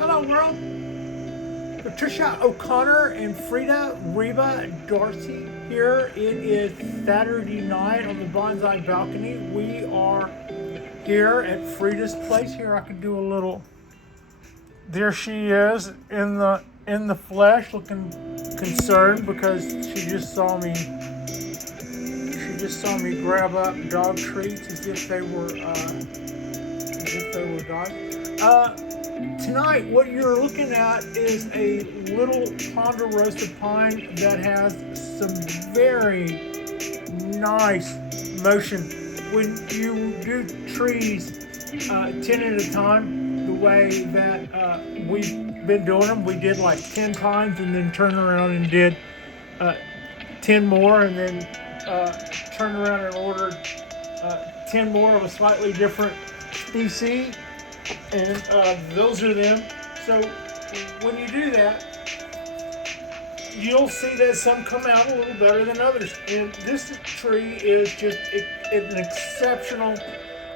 Hello world, Patricia O'Connor and Frida, Reba, Darcy here. It is Saturday night on the Bonsai Balcony. We are here at Frida's place. Here I can do a little. There she is in the flesh, looking concerned because she just saw me. She just saw me grab up dog treats as if they were dogs. Tonight, what you're looking at is a little Ponderosa pine that has some very nice motion. When you do trees 10 at a time, the way that we've been doing them, we did like 10 times and then turned around and did 10 more and then turned around and ordered 10 more of a slightly different species. And those are them. So when you do that, you'll see that some come out a little better than others. And this tree is just an exceptional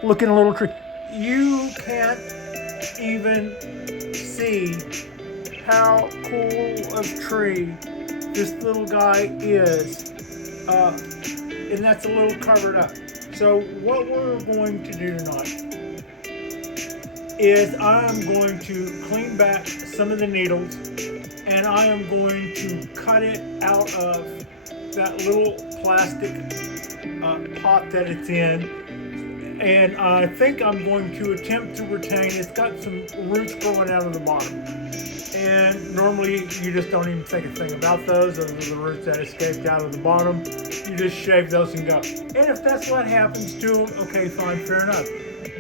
looking little tree. You can't even see how cool of tree this little guy is. And that's a little covered up. So what we're going to do tonight is I am going to clean back some of the needles and I am going to cut it out of that little plastic pot that it's in, and I think I'm going to attempt to retain. It's got some roots growing out of the bottom, and normally you just don't even think a thing about those. Those are the roots that escaped out of the bottom. You just shave those and go. And if that's what happens to them, okay, fine, fair enough.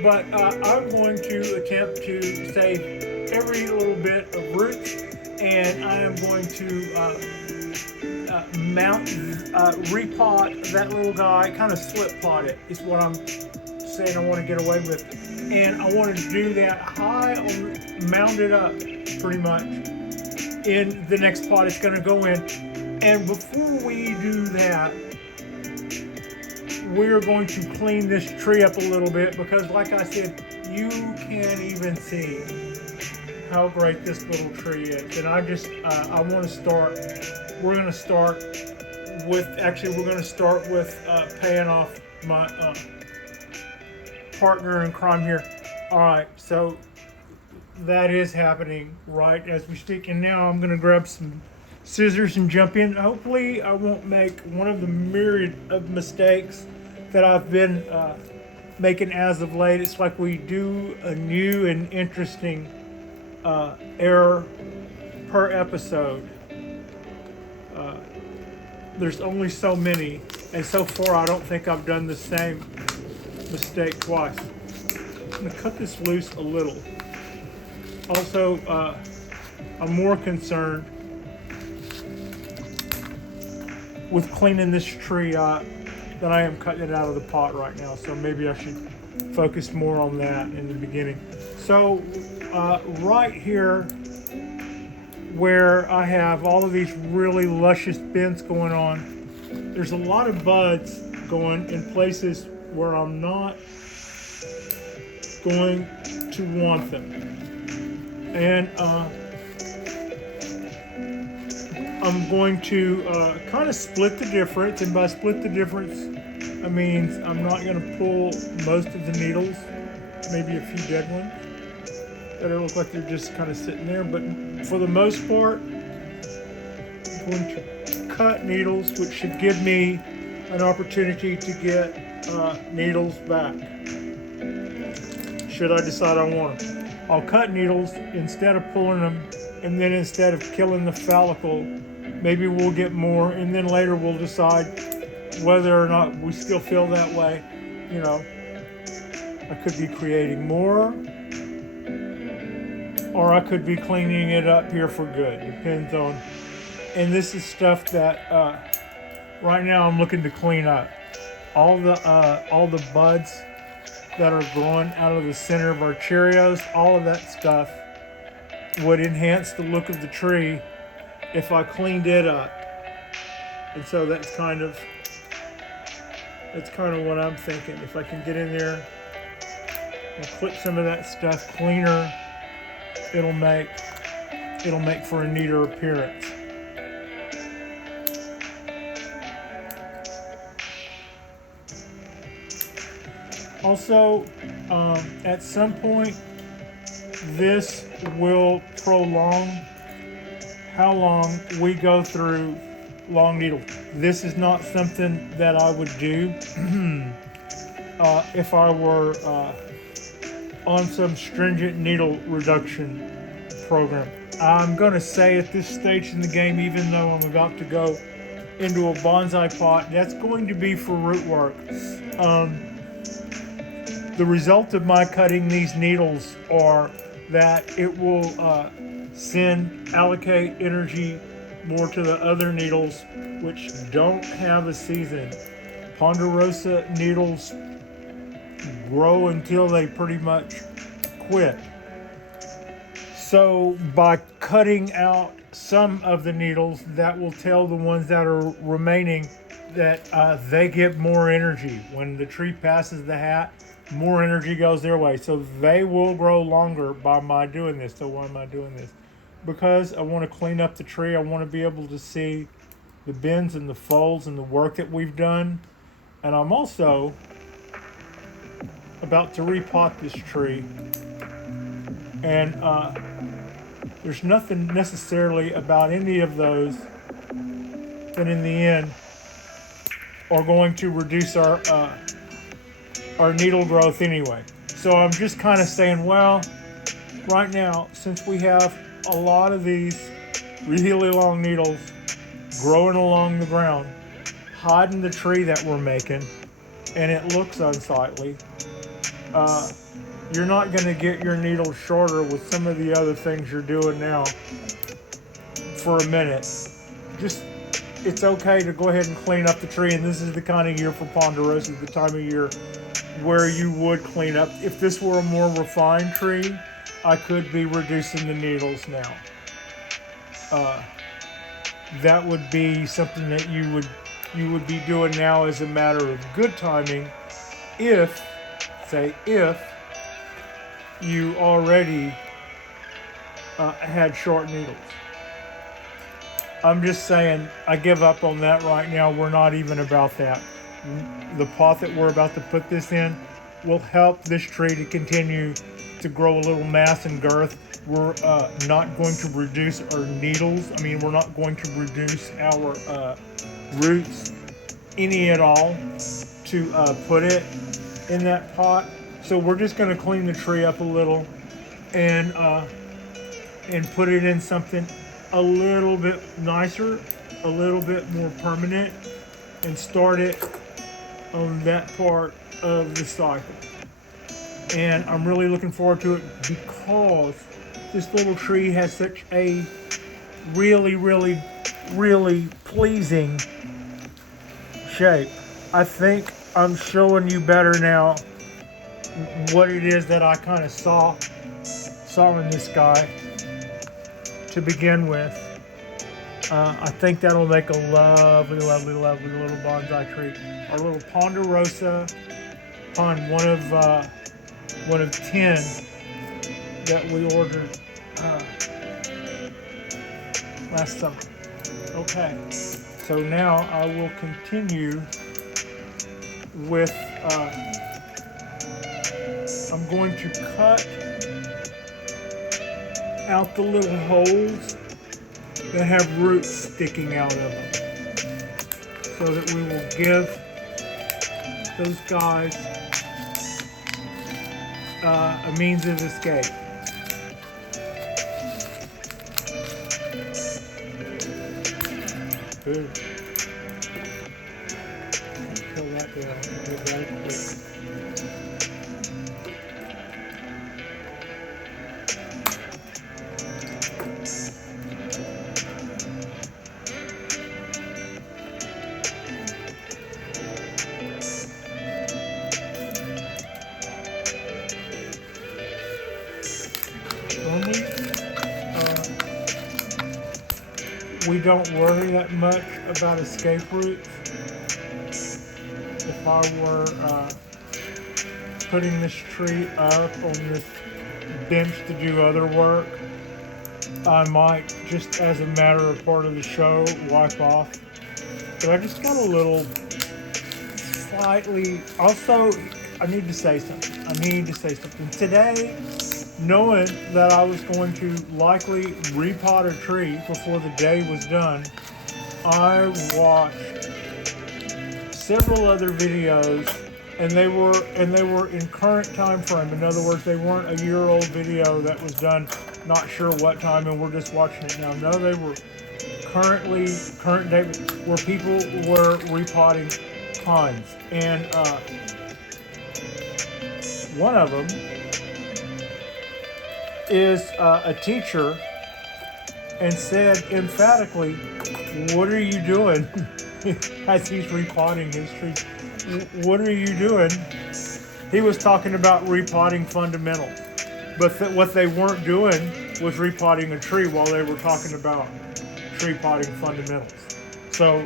But I'm going to attempt to save every little bit of roots, and I am going to repot that little guy, kind of slip pot it, is what I'm saying I want to get away with. And I want to do that high, mound it up pretty much in the next pot it's going to go in. And before we do that, we're going to clean this tree up a little bit because, like I said, you can't even see how great this little tree is. And I want to start. We're going to start with paying off my partner in crime here. All right, so that is happening right as we speak. And now I'm going to grab some scissors and jump in. Hopefully, I won't make one of the myriad of mistakes that I've been making as of late. It's like we do a new and interesting error per episode. There's only so many, and so far I don't think I've done the same mistake twice. I'm going to cut this loose a little. Also, I'm more concerned with cleaning this tree than I am cutting it out of the pot right now. So maybe I should focus more on that in the beginning. So right here where I have all of these really luscious bents going on, there's a lot of buds going in places where I'm not going to want them. And I'm going to kind of split the difference, and by split the difference, I mean I'm not going to pull most of the needles, maybe a few dead ones that look like they're just kind of sitting there, but for the most part, I'm going to cut needles, which should give me an opportunity to get needles back, should I decide I want them. I'll cut needles instead of pulling them, and then instead of killing the follicle, maybe we'll get more, and then later we'll decide whether or not we still feel that way. You know, I could be creating more, or I could be cleaning it up here for good. Depends on. And this is stuff that right now I'm looking to clean up. All the buds that are growing out of the center of our Cheerios, all of that stuff would enhance the look of the tree if I cleaned it up. And so that's kind of what I'm thinking. If I can get in there and clip some of that stuff cleaner it'll make for a neater appearance. Also, at some point, this will prolong how long we go through long needles. This is not something that I would do if I were on some stringent needle reduction program. I'm going to say at this stage in the game, even though I'm about to go into a bonsai pot, that's going to be for root work. The result of my cutting these needles are that it will allocate energy more to the other needles which don't have a season. Ponderosa needles grow until they pretty much quit. So by cutting out some of the needles, that will tell the ones that are remaining that they get more energy. When the tree passes the hat, more energy goes their way. So they will grow longer by my doing this. So why am I doing this? Because I want to clean up the tree. I want to be able to see the bends and the folds and the work that we've done. And I'm also about to repot this tree. And there's nothing necessarily about any of those that in the end are going to reduce our needle growth anyway. So I'm just kind of saying, well, right now, since we have a lot of these really long needles growing along the ground, hiding the tree that we're making, and it looks unsightly, you're not going to get your needles shorter with some of the other things you're doing now for a minute. Just, it's okay to go ahead and clean up the tree, and this is the kind of year for Ponderosa, the time of year where you would clean up. If this were a more refined tree, I could be reducing the needles now. That would be something that you would be doing now as a matter of good timing if you already had short needles. I'm just saying, I give up on that right now. We're not even about that. The pot that we're about to put this in will help this tree to continue to grow a little mass and girth. We're not going to reduce our needles. I mean, we're not going to reduce our roots any at all to put it in that pot. So we're just going to clean the tree up a little and put it in something a little bit nicer, a little bit more permanent, and start it on that part of the cycle. And I'm really looking forward to it because this little tree has such a really, really, really pleasing shape. I think I'm showing you better now what it is that I kind of saw in this guy to begin with. I think that'll make a lovely, lovely, lovely little bonsai tree. Our little Ponderosa pine, one of 10 that we ordered last summer. Okay, so now I will continue with. I'm going to cut out the little holes that have roots sticking out of them so that we will give those guys a means of escape. Good. Kill that down. Get that quick. We don't worry that much about escape routes. If I were putting this tree up on this bench to do other work, I might, just as a matter of part of the show, wipe off. But I just got a little slightly. Also, I need to say something. Today, knowing that I was going to likely repot a tree before the day was done, I watched several other videos, and they were in current time frame. In other words, they weren't a year-old video that was done not sure what time, and we're just watching it now. No, they were current day, where people were repotting pines, and one of them is a teacher, and said emphatically, "What are you doing?" as he's repotting his trees. What are you doing? He was talking about repotting fundamentals, but what they weren't doing was repotting a tree while they were talking about tree potting fundamentals. So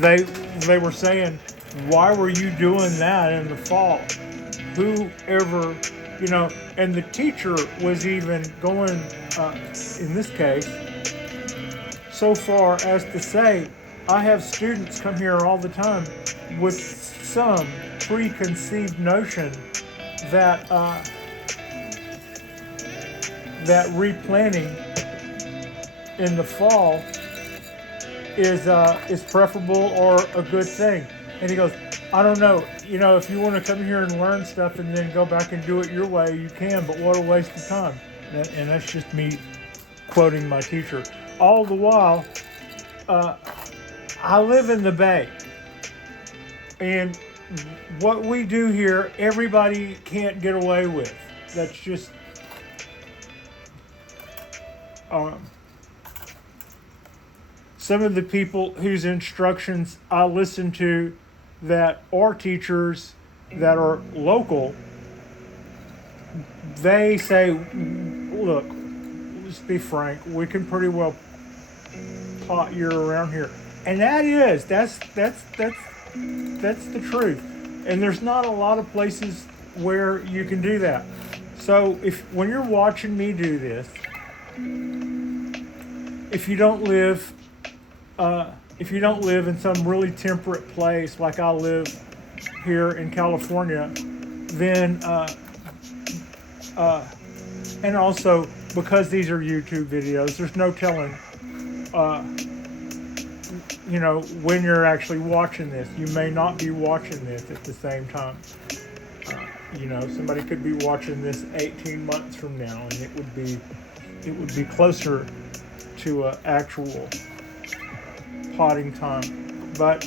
they were saying, "Why were you doing that in the fall?" Whoever, and the teacher was even going, in this case, so far as to say, "I have students come here all the time with some preconceived notion that that replanting in the fall is preferable or a good thing." And he goes, "I don't know. If you want to come here and learn stuff and then go back and do it your way, you can. But what a waste of time." And that's just me quoting my teacher. All the while, I live in the Bay, and what we do here, everybody can't get away with. That's just some of the people whose instructions I listen to that are teachers that are local. They say, "Look, let's be frank, we can pretty well pot year around here," and that's the truth. And there's not a lot of places where you can do that. So when you're watching me do this, if you don't live in some really temperate place like I live here in California, then and also because these are YouTube videos, there's no telling when you're actually watching this. You may not be watching this at the same time. Somebody could be watching this 18 months from now, and it would be closer to actual potting time. But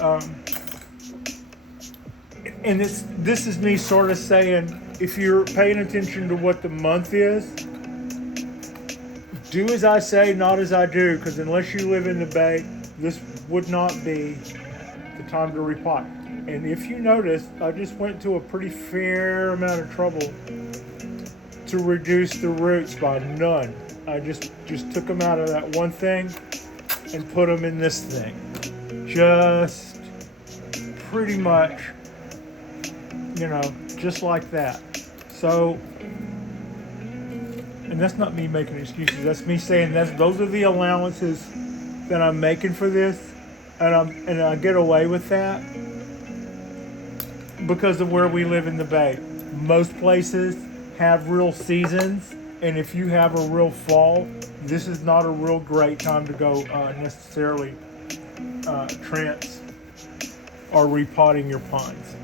and this is me sort of saying, if you're paying attention to what the month is, do as I say, not as I do, because unless you live in the Bay, this would not be the time to repot. And if you notice, I just went to a pretty fair amount of trouble to reduce the roots by none. I just took them out of that one thing and put them in this thing. Just pretty much, just like that. So, and that's not me making excuses. That's me saying those are the allowances that I'm making for this, and I get away with that because of where we live in the Bay. Most places have real seasons, and if you have a real fall, this is not a real great time to go necessarily trance or repotting your pines.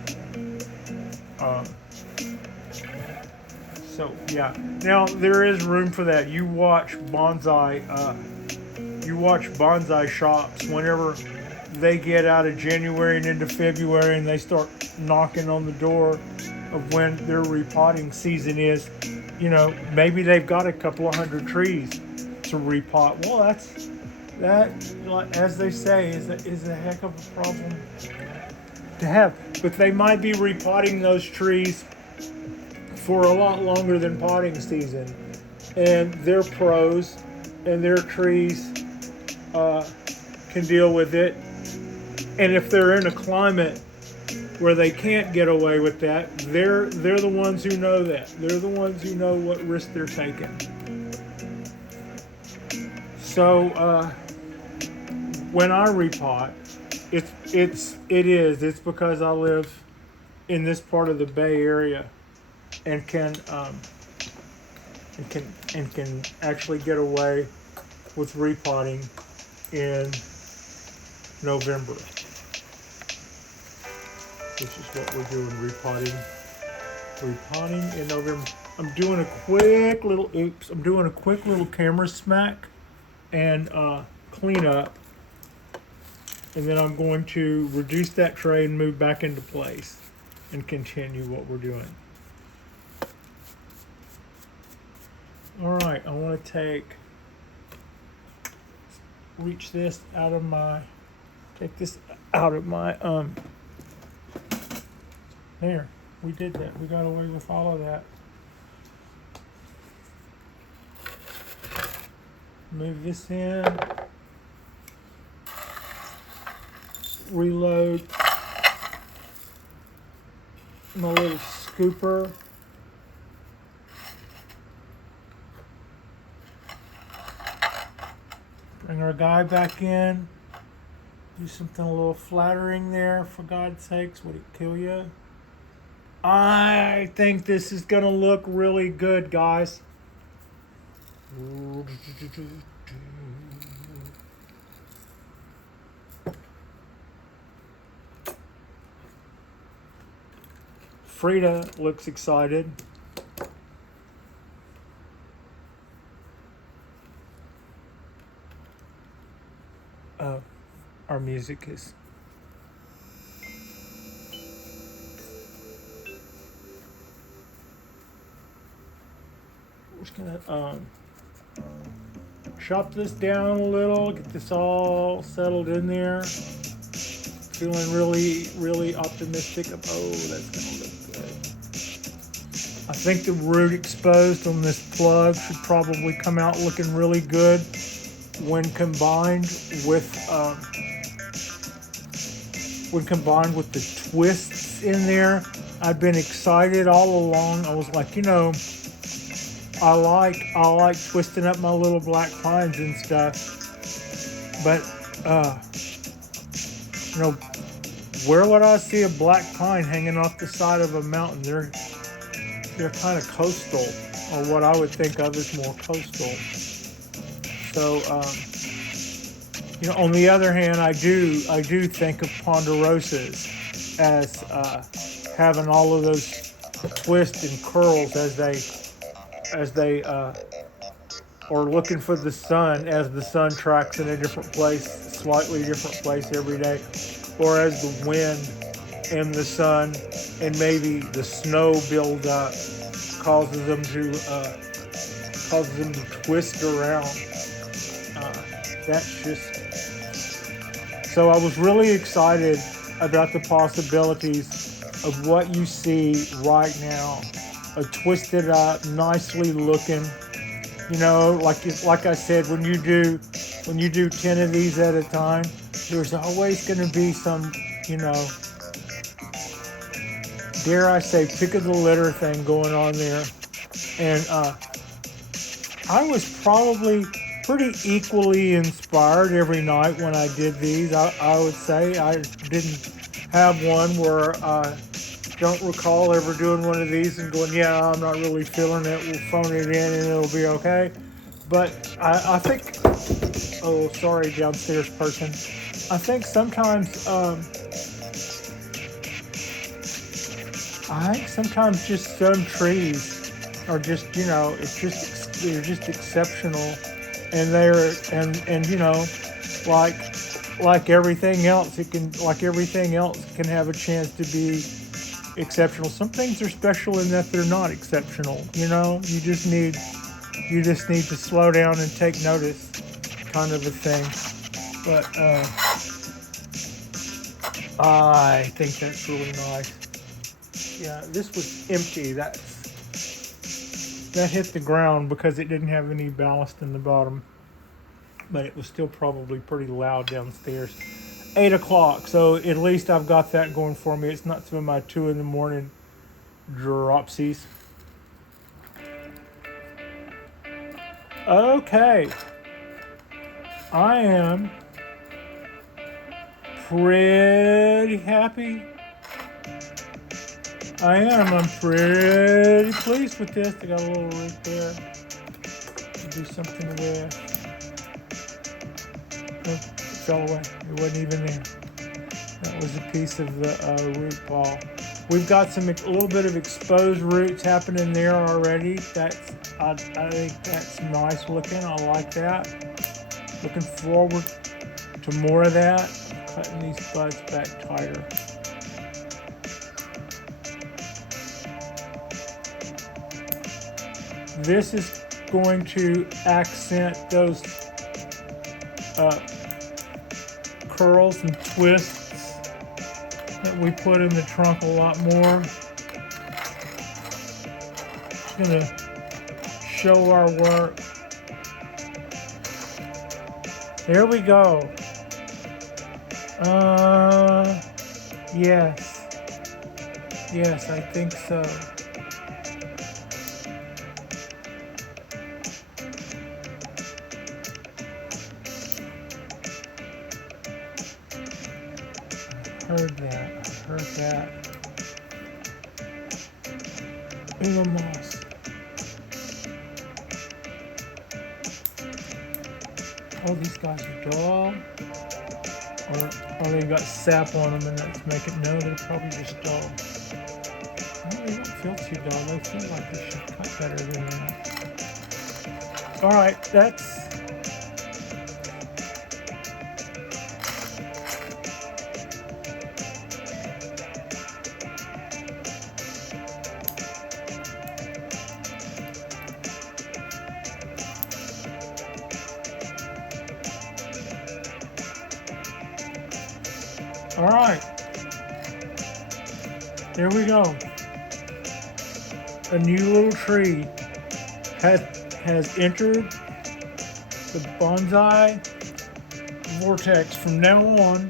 So yeah, now there is room for that. You watch bonsai shops whenever they get out of January and into February, and they start knocking on the door of when their repotting season is. Maybe they've got a couple of hundred trees to repot. Well, that, as they say, is a heck of a problem to have. But they might be repotting those trees for a lot longer than potting season, and they're pros, and their trees can deal with it. And if they're in a climate where they can't get away with that. They're the ones who know that. They're the ones who know what risk they're taking. So when I repot, it's because I live in this part of the Bay Area and can actually get away with repotting in November, which is what we're doing, repotting in November. I'm doing a quick little camera smack and clean up, and then I'm going to reduce that tray and move back into place and continue what we're doing. All right, I want to take this out of my there. We did that. We got away with all of that. Move this in. Reload my little scooper. Bring our guy back in. Do something a little flattering there, for God's sakes. Would it kill you? I think this is going to look really good, guys. Frida looks excited. Our music is... We're just gonna chop this down a little, get this all settled in there. Feeling really, really optimistic. Oh, that's gonna look good. I think the root exposed on this plug should probably come out looking really good when combined with the twists in there. I've been excited all along. I was like, I like twisting up my little black pines and stuff. But where would I see a black pine hanging off the side of a mountain? They're kind of coastal, or what I would think of as more coastal. So on the other hand, I do think of Ponderosas as having all of those twists and curls as they are looking for the sun, as the sun tracks in a different place, slightly different place every day, or as the wind and the sun and maybe the snow build up causes them to twist around. That's just... So I was really excited about the possibilities of what you see right now. A twisted up, nicely looking, like I said, when you do 10 of these at a time, there's always going to be some, dare I say, pick of the litter thing going on there. And I was probably pretty equally inspired every night when I did these. I would say I didn't have one where I don't recall ever doing one of these and going, yeah, I'm not really feeling it, we'll phone it in and it'll be okay. But I think, oh, sorry, downstairs person. I think sometimes just some trees are just, they're just exceptional. And like everything else, everything else can have a chance to be exceptional. Some things are special in that they're not exceptional. You just need to slow down and take notice, kind of a thing. But I think that's really nice. Yeah, this was empty. That hit the ground because it didn't have any ballast in the bottom, but it was still probably pretty loud downstairs. 8 o'clock. So at least I've got that going for me. It's not some of my 2 in the morning dropsies. Okay. I am pretty happy. I'm pretty pleased with this. I got a little root there. Do something there. Oh, it fell away. It wasn't even there. That was a piece of the root ball. We've got a little bit of exposed roots happening there already. I think that's nice looking. I like that. Looking forward to more of that. Cutting these buds back tighter. This is going to accent those curls and twists that we put in the trunk a lot more. Just gonna show our work. There we go. Yes, I think so. I heard that. Uma moss. Oh, these guys are dull. Or they got sap on them and that's making, no, they're probably just dull. No, they don't feel too dull. They feel like they should cut better than that. Alright, that's... All right, there we go. A new little tree has entered the bonsai vortex. From now on,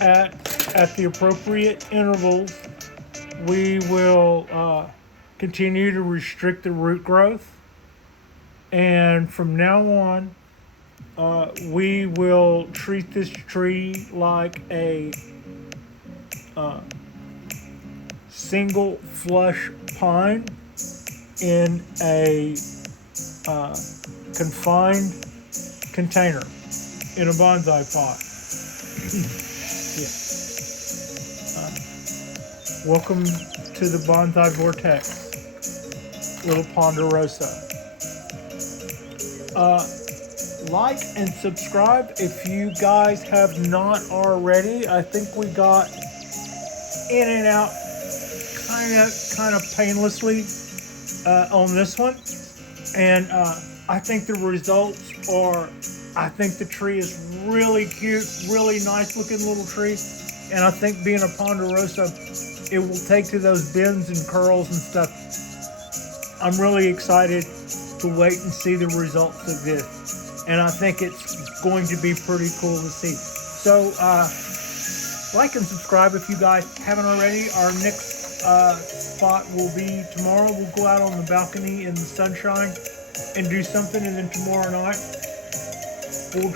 at the appropriate intervals, we will continue to restrict the root growth, and from now on, we will treat this tree like a single flush pine in a confined container in a bonsai pot. Welcome to the bonsai vortex, little Ponderosa. Like and subscribe if you guys have not already. I think we got in and out kind of painlessly on this one, and I think the results are, I think the tree is really cute, really nice looking little tree, and I think being a Ponderosa, it will take to those bends and curls and stuff. I'm really excited to wait and see the results of this, and I think it's going to be pretty cool to see. So like and subscribe if you guys haven't already. Our next spot will be tomorrow. We'll go out on the balcony in the sunshine and do something, and then tomorrow night we'll